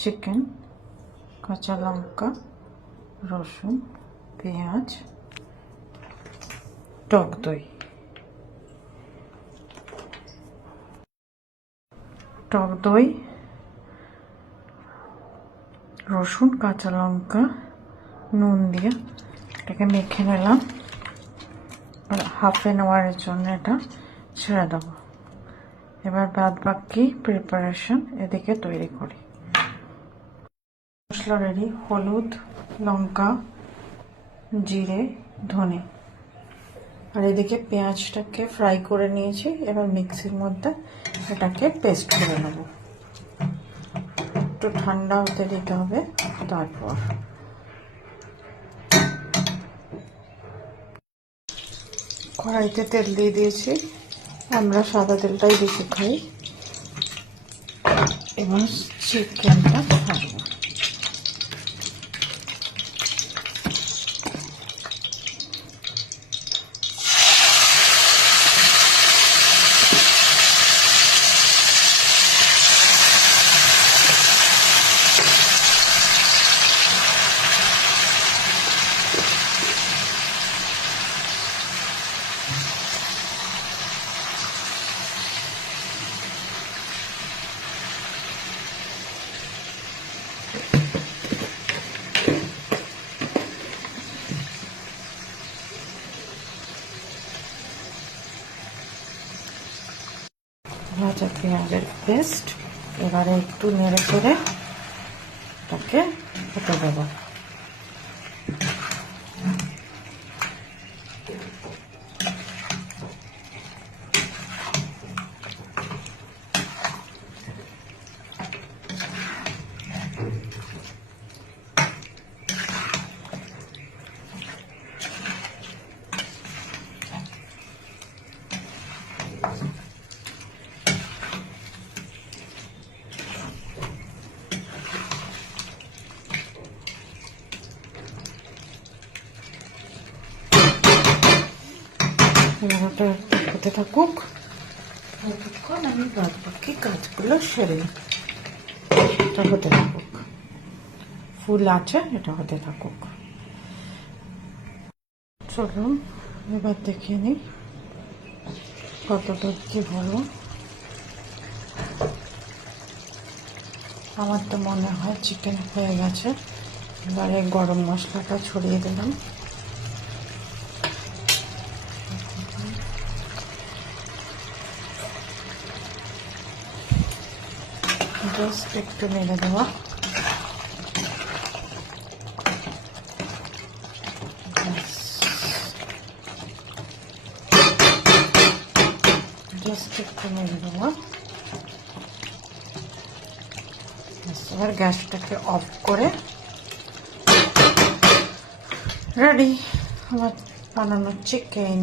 Chicken, কাঁচা লঙ্কা, রসুন, পেঁয়াজ, টক দই। টক দই, রসুন, কাঁচা লঙ্কা, নুন দিয়ে এটাকে মেখে নিলাম। হাফ অ্যান আওয়ারের জন্য এটা ছেড়ে দেবো। এবার বাদ বাকি প্রিপারেশন এদিকে তৈরি করি। মশলা রেডি, হলুদ, লঙ্কা, জিরে, ধনে। আর এদিকে পেঁয়াজটাকে ফ্রাই করে নিয়েছি। এবার মিক্সির মধ্যে এটাকে পেস্ট করে নেব। একটু ঠান্ডা হতে দিতে হবে। তারপর কড়াইতে তেল দিয়ে দিয়েছি। আমরা সাদা তেলটাই বেশি খাই। এবার চিকেনটা ছাড়বো। ভাজা পেঁয়াজের পেস্ট এবারে একটু নেড়ে করে তাকে হতে দেবো। ওটা হতে থাকুক, ততক্ষণ আমি বাদ বাকি কাজগুলো সেরে নিই। এটা হতে থাকুক, ফুল আছে, এটা হতে থাকুক। চলুন এবার দেখিয়ে নিই কতটা কি হলো। আমার তো মনে হয় চিকেন হয়ে গেছে। এবারে গরম মশলাটা ছড়িয়ে দিলাম। জাস্ট একটু নেড়ে দেওয়া। জাস্ট একটু নেড়ে দেওয়া। এবার গ্যাসটাকে অফ করে রেডি আমার বানানো চিকেন।